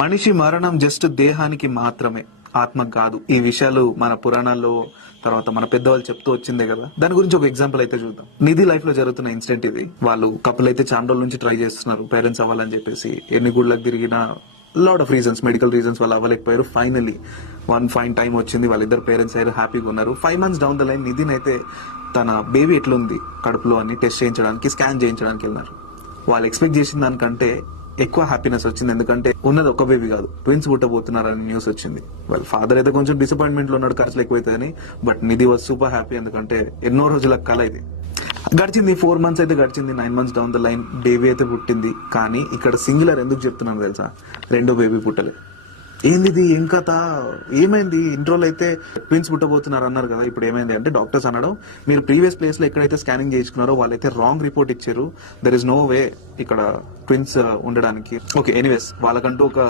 మనిషి మరణం జస్ట్ దేహానికి మాత్రమే, ఆత్మకు కాదు. ఈ విషయాలు మన పురాణాల్లో తర్వాత మన పెద్దవాళ్ళు చెప్తూ వచ్చిందే కదా. దాని గురించి ఒక ఎగ్జాంపుల్ అయితే చూద్దాం. నిధి లైఫ్ లో జరుగుతున్న ఇన్సిడెంట్ ఇది. వాళ్ళు కపుల్ అయితే చాలా రోజుల నుంచి ట్రై చేస్తున్నారు పేరెంట్స్ అవ్వాలని చెప్పేసి. ఎన్ని గుళ్ళకి తిరిగినా lot of reasons, medical reasons వాళ్ళు అవ్వలేకపోయారు. ఫైనల్లీ వన్ ఫైన్ టైం వచ్చింది, వాళ్ళిద్దరు పేరెంట్స్ అయ్యారు, హ్యాపీగా ఉన్నారు. 5 months డౌన్ ద లైన్ నిధిన్ అయితే తన బేబీ ఎట్లుంది కడుపులో అని టెస్ట్ చేయించడానికి, స్కాన్ చేయించడానికి వెళ్ళినారు. వాళ్ళు ఎక్స్పెక్ట్ చేసిన దానికంటే ఎక్కువ హ్యాపీనెస్ వచ్చింది. ఎందుకంటే ఉన్నది ఒక బేబీ కాదు, ట్విన్స్ పుట్టబోతున్నారని న్యూస్ వచ్చింది. వాళ్ళ ఫాదర్ అయితే కొంచెం డిసప్పాయింట్మెంట్ లో ఉన్నాడు, ఖర్చులు ఎక్కువైతాయని. But Nidhi was super happy, ఎందుకంటే ఎన్నో రోజుల కల ఇది. గడిచింది 4 months అయితే గడిచింది. 9 months down the line baby అయితే పుట్టింది. కానీ ఇక్కడ సింగులర్ ఎందుకు చెప్తున్నాను తెలుసా? రెండో బేబీ పుట్టలే. ఏంది ఇది, ఏం కథ, ఏమైంది? ఇంట్రోల్ అయితే ట్విన్స్ పుట్టబోతున్నారు అన్నారు కదా, ఇప్పుడు ఏమైంది అంటే డాక్టర్స్ అనడం, మీరు ప్రీవియస్ ప్లేస్ లో ఎక్కడైతే స్కానింగ్ చేయించుకున్నారో వాళ్ళైతే రాంగ్ రిపోర్ట్ ఇచ్చారు. దర్ ఇస్ నో వే ఇక్కడ ట్విన్స్ ఉండడానికి. ఓకే, ఎనీవేస్ వాళ్ళకంటూ ఒక